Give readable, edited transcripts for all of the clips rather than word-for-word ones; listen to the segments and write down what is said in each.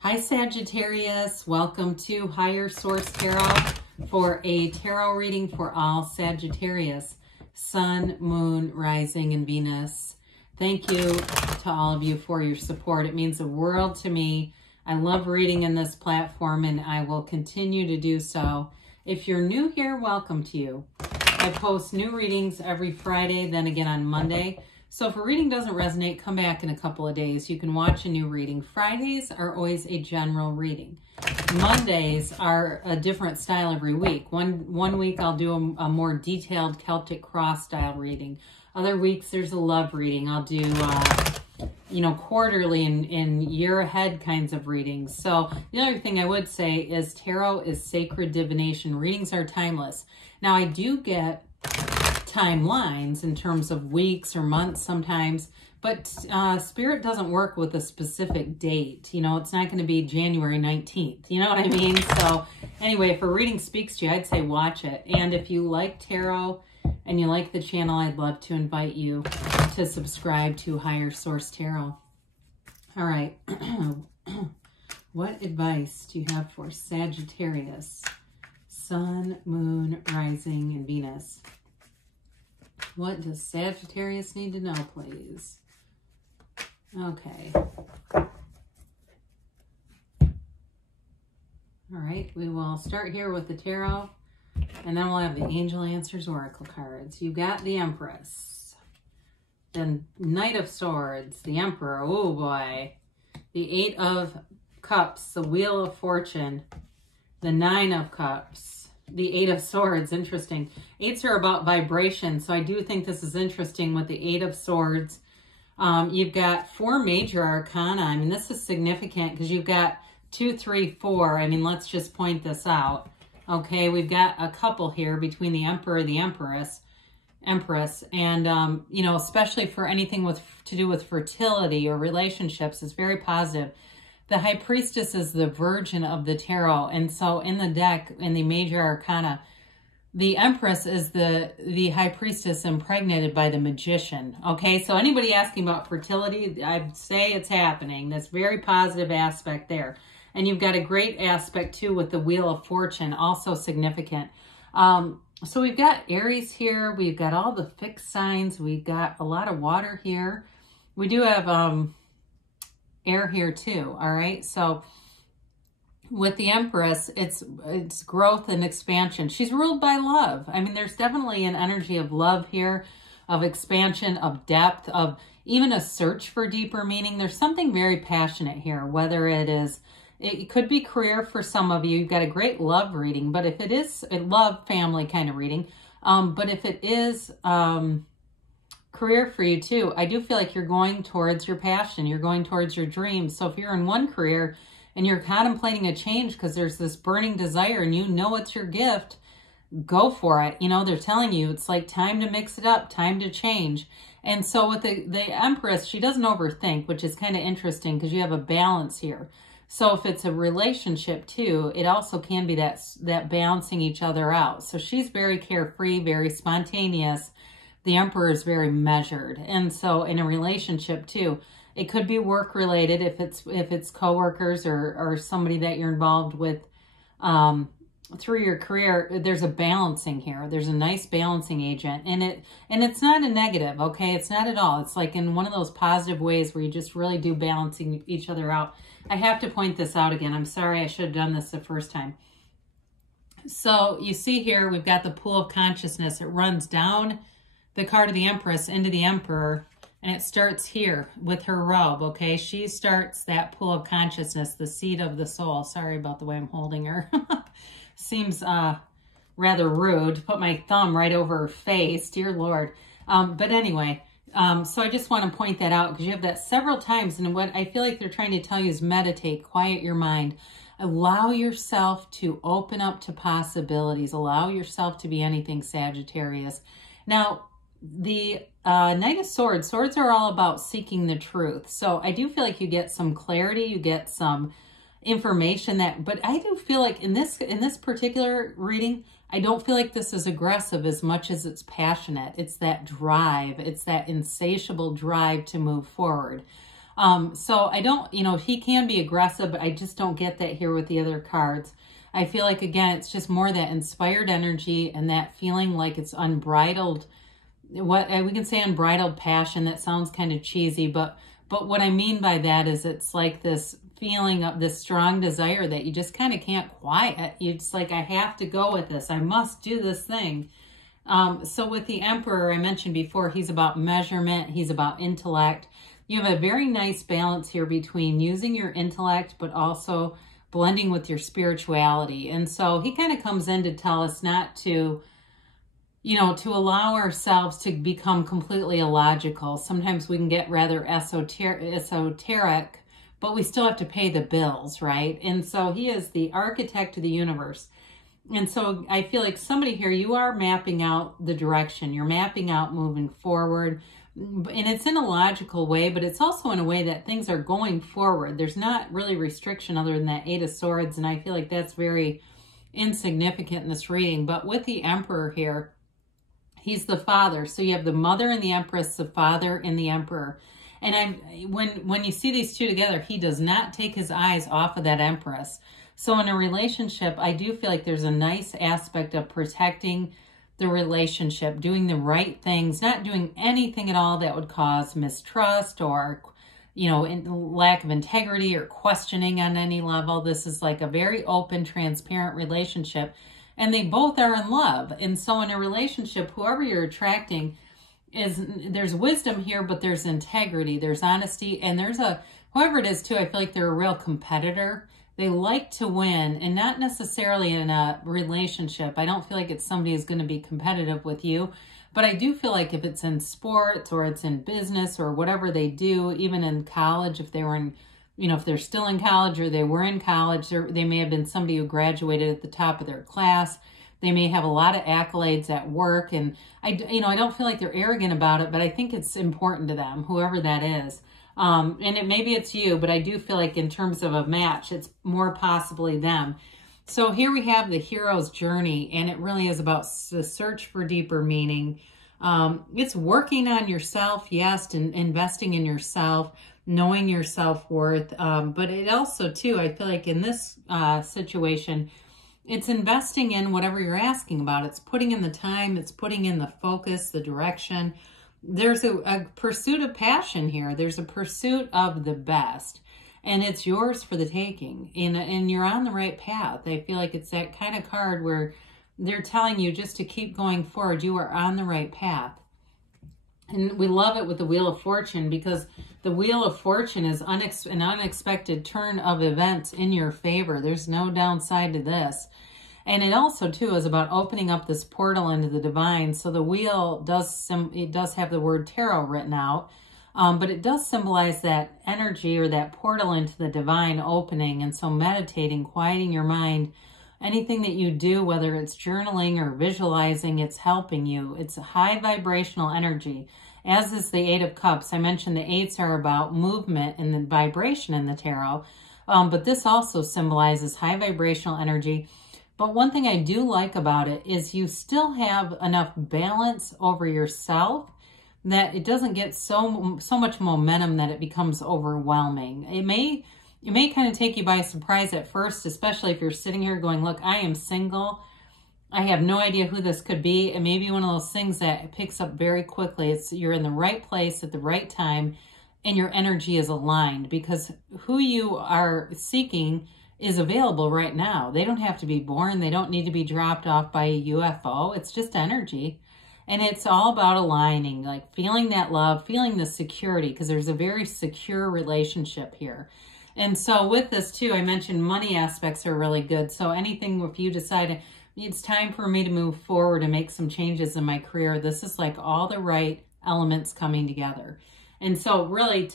Hi Sagittarius, welcome to Higher Source Tarot for a tarot reading for all Sagittarius, Sun, Moon, Rising, and Venus. Thank you to all of you for your support. It means the world to me. I love reading in this platform and I will continue to do so. If you're new here, welcome to you. I post new readings every Friday, then again on Monday. So if a reading doesn't resonate, come back in a couple of days. You can watch a new reading. Fridays are always a general reading. Mondays are a different style every week. One week I'll do a more detailed Celtic cross style reading. Other weeks there's a love reading. I'll do, quarterly and year ahead kinds of readings. So the other thing I would say is tarot is sacred divination. Readings are timeless. Now I do get timelines in terms of weeks or months sometimes, but Spirit doesn't work with a specific date. You know, it's not going to be January 19th. You know what I mean? So anyway, if a reading speaks to you, I'd say watch it. And if you like tarot and you like the channel, I'd love to invite you to subscribe to Higher Source Tarot. All right. What advice do you have for Sagittarius, Sun, Moon, Rising, and Venus? What does Sagittarius need to know, please? Okay. All right, we will start here with the tarot, and then we'll have the Angel Answers Oracle cards. You got the Empress, the Knight of Swords, the Emperor, oh boy, the Eight of Cups, the Wheel of Fortune, the Nine of Cups, the Eight of Swords. Interesting. Eights are about vibration, so I do think this is interesting with the Eight of Swords. You've got 4 major arcana. I mean, this is significant because you've got 2, 3, 4. I mean, let's just point this out. Okay, we've got a couple here between the Emperor and the Empress, and especially for anything to do with fertility or relationships, is very positive. The High Priestess is the Virgin of the tarot, and so in the deck, in the major arcana, the Empress is the High Priestess impregnated by the Magician. Okay, so anybody asking about fertility, I'd say it's happening. That's very positive aspect there. And you've got a great aspect too with the Wheel of Fortune, also significant. So we've got Aries here. We've got all the fixed signs. We've got a lot of water here. We do have air here too. All right, so with the Empress, it's growth and expansion. She's ruled by love. I mean, there's definitely an energy of love here, of expansion, of depth, of even a search for deeper meaning. There's something very passionate here, whether it could be career for some of you. You've got a great love reading, but if it is a love family kind of reading, but if it is career for you too, I do feel like you're going towards your passion. You're going towards your dreams. So if you're in one career and you're contemplating a change because there's this burning desire and you know it's your gift, go for it. You know, they're telling you it's like time to mix it up, time to change. And so with the Empress, she doesn't overthink, which is kind of interesting because you have a balance here. So if it's a relationship too, it also can be that balancing each other out. So she's very carefree, very spontaneous. The Emperor is very measured. And so in a relationship too, it could be work related if it's coworkers or somebody that you're involved with through your career. There's a balancing here. There's a nice balancing agent, and it's not a negative, okay? It's not at all. It's like in one of those positive ways where you just really do balancing each other out. I have to point this out again. I'm sorry, I should have done this the first time. So you see here, we've got the pool of consciousness. It runs down the card of the Empress into the Emperor, and it starts here with her robe, okay? She starts that pool of consciousness, the seat of the soul. Sorry about the way I'm holding her. Seems rather rude to put my thumb right over her face, dear Lord. But anyway, so I just want to point that out because you have that several times, and what I feel like they're trying to tell you is meditate, quiet your mind. Allow yourself to open up to possibilities. Allow yourself to be anything, Sagittarius. Now, the Knight of Swords are all about seeking the truth. So I do feel like you get some clarity, you get some information but I do feel like in this particular reading, I don't feel like this is aggressive as much as it's passionate. It's that drive. It's that insatiable drive to move forward. So I don't, he can be aggressive, but I just don't get that here with the other cards. I feel like, again, it's just more that inspired energy and that feeling like it's unbridled. We can say unbridled passion. That sounds kind of cheesy, but what I mean by that is it's like this feeling of this strong desire that you just kind of can't quiet. It's like, I have to go with this. I must do this thing. So with the Emperor, I mentioned before, he's about measurement. He's about intellect. You have a very nice balance here between using your intellect, but also blending with your spirituality. And so he kind of comes in to tell us not to, to allow ourselves to become completely illogical. Sometimes we can get rather esoteric, but we still have to pay the bills, right? And so he is the architect of the universe. And so I feel like somebody here, you are mapping out the direction. You're mapping out moving forward. And it's in a logical way, but it's also in a way that things are going forward. There's not really restriction other than that Eight of Swords, and I feel like that's very insignificant in this reading. But with the Emperor here, he's the father. So you have the Mother and the Empress, the Father and the Emperor. And when you see these two together, he does not take his eyes off of that Empress. So in a relationship, I do feel like there's a nice aspect of protecting the relationship, doing the right things, not doing anything at all that would cause mistrust or, lack of integrity or questioning on any level. This is like a very open, transparent relationship, and they both are in love. And so in a relationship, whoever you're attracting, there's wisdom here, but there's integrity, there's honesty, and whoever it is too, I feel like they're a real competitor. They like to win, and not necessarily in a relationship. I don't feel like it's somebody who's going to be competitive with you, but I do feel like if it's in sports or it's in business or whatever they do, even in college, if they were in, if they're still in college or they were in college, they may have been somebody who graduated at the top of their class. They may have a lot of accolades at work, and I don't feel like they're arrogant about it, but I think it's important to them, whoever that is. And maybe it's you, but I do feel like in terms of a match, it's more possibly them. So here we have the hero's journey, and it really is about the search for deeper meaning. It's working on yourself, yes, and investing in yourself, knowing your self-worth. But it also, too, I feel like in this situation, it's investing in whatever you're asking about. It's putting in the time, it's putting in the focus, the direction. There's a pursuit of passion here. There's a pursuit of the best, and it's yours for the taking, and you're on the right path. I feel like it's that kind of card where they're telling you just to keep going forward. You are on the right path. And we love it with the Wheel of Fortune, because the Wheel of Fortune is an unexpected turn of events in your favor. There's no downside to this. And it also, too, is about opening up this portal into the divine. So the wheel does have the word tarot written out, but it does symbolize that energy or that portal into the divine opening. And so meditating, quieting your mind, anything that you do, whether it's journaling or visualizing, it's helping you. It's a high vibrational energy, as is the Eight of Cups. I mentioned the eights are about movement and the vibration in the tarot, but this also symbolizes high vibrational energy. But one thing I do like about it is you still have enough balance over yourself that it doesn't get so much momentum that it becomes overwhelming. It may kind of take you by surprise at first, especially if you're sitting here going, look, I am single. I have no idea who this could be. It may be one of those things that picks up very quickly. You're in the right place at the right time, and your energy is aligned, because who you are seeking is available right now. They don't have to be born. They don't need to be dropped off by a UFO. It's just energy. And it's all about aligning, like feeling that love, feeling the security, because there's a very secure relationship here. And so with this too, I mentioned money aspects are really good. So anything, if you decide it's time for me to move forward and make some changes in my career, this is like all the right elements coming together. And so really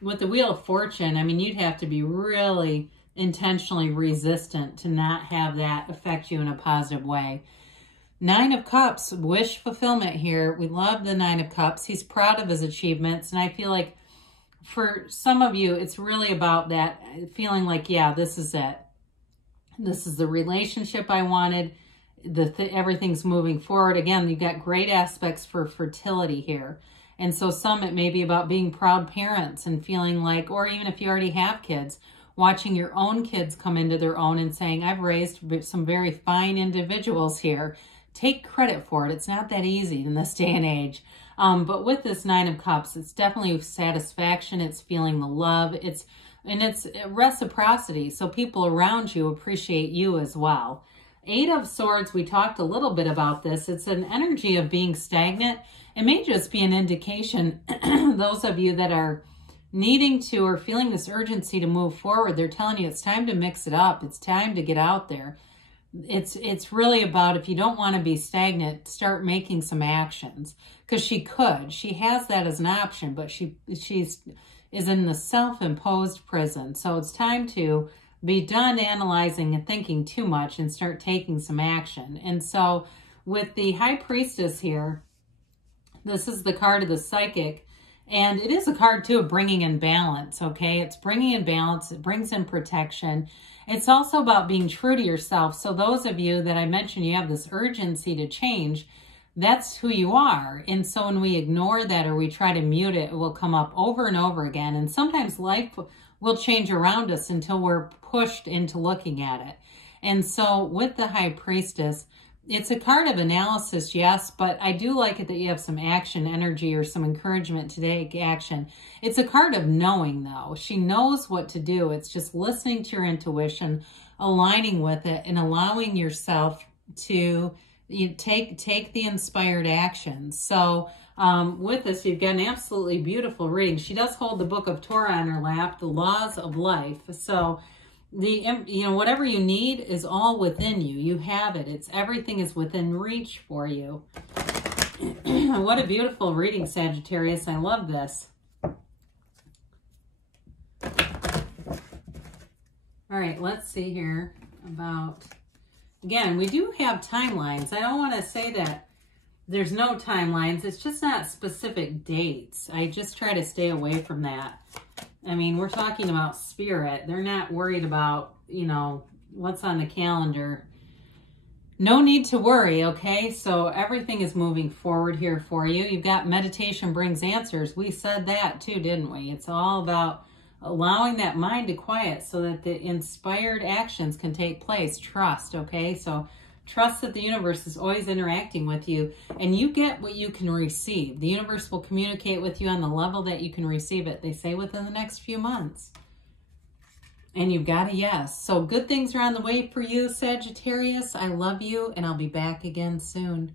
with the Wheel of Fortune, I mean, you'd have to be really intentionally resistant to not have that affect you in a positive way. Nine of Cups, wish fulfillment here. We love the Nine of Cups. He's proud of his achievements. And I feel like for some of you, it's really about that feeling like, yeah, this is it. This is the relationship I wanted. Everything's moving forward. Again, you've got great aspects for fertility here. And so some, it may be about being proud parents and feeling like, or even if you already have kids, watching your own kids come into their own and saying, I've raised some very fine individuals here. Take credit for it. It's not that easy in this day and age. But with this Nine of Cups, it's definitely satisfaction. It's feeling the love. It's reciprocity. So people around you appreciate you as well. Eight of Swords, we talked a little bit about this. It's an energy of being stagnant. It may just be an indication, those of you that are needing to or feeling this urgency to move forward, they're telling you it's time to mix it up. It's time to get out there. It's really about, if you don't want to be stagnant, start making some actions. Because she has that as an option, but she is in the self-imposed prison. So it's time to be done analyzing and thinking too much and start taking some action. And so with the High Priestess here, this is the card of the Psychic. And it is a card, too, of bringing in balance, okay? It's bringing in balance. It brings in protection. It's also about being true to yourself. So those of you that I mentioned, you have this urgency to change, that's who you are. And so when we ignore that or we try to mute it, it will come up over and over again. And sometimes life will change around us until we're pushed into looking at it. And so with the High Priestess, it's a card of analysis, yes, but I do like it that you have some action energy or some encouragement to take action. It's a card of knowing, though. She knows what to do. It's just listening to your intuition, aligning with it, and allowing yourself to take the inspired actions. So with this, you've got an absolutely beautiful reading. She does hold the Book of Torah on her lap, the Laws of Life. So whatever you need is all within you. You have it. Everything is within reach for you. What a beautiful reading, Sagittarius. I love this. All right, let's see here about, again, we do have timelines. I don't want to say that there's no timelines. It's just not specific dates. I just try to stay away from that. I mean, we're talking about spirit. They're not worried about, what's on the calendar. No need to worry, okay? So everything is moving forward here for you. You've got meditation brings answers. We said that too, didn't we? It's all about allowing that mind to quiet so that the inspired actions can take place. Trust, okay? So trust that the universe is always interacting with you, and you get what you can receive. The universe will communicate with you on the level that you can receive it. They say within the next few months. And you've got a yes. So good things are on the way for you, Sagittarius. I love you, and I'll be back again soon.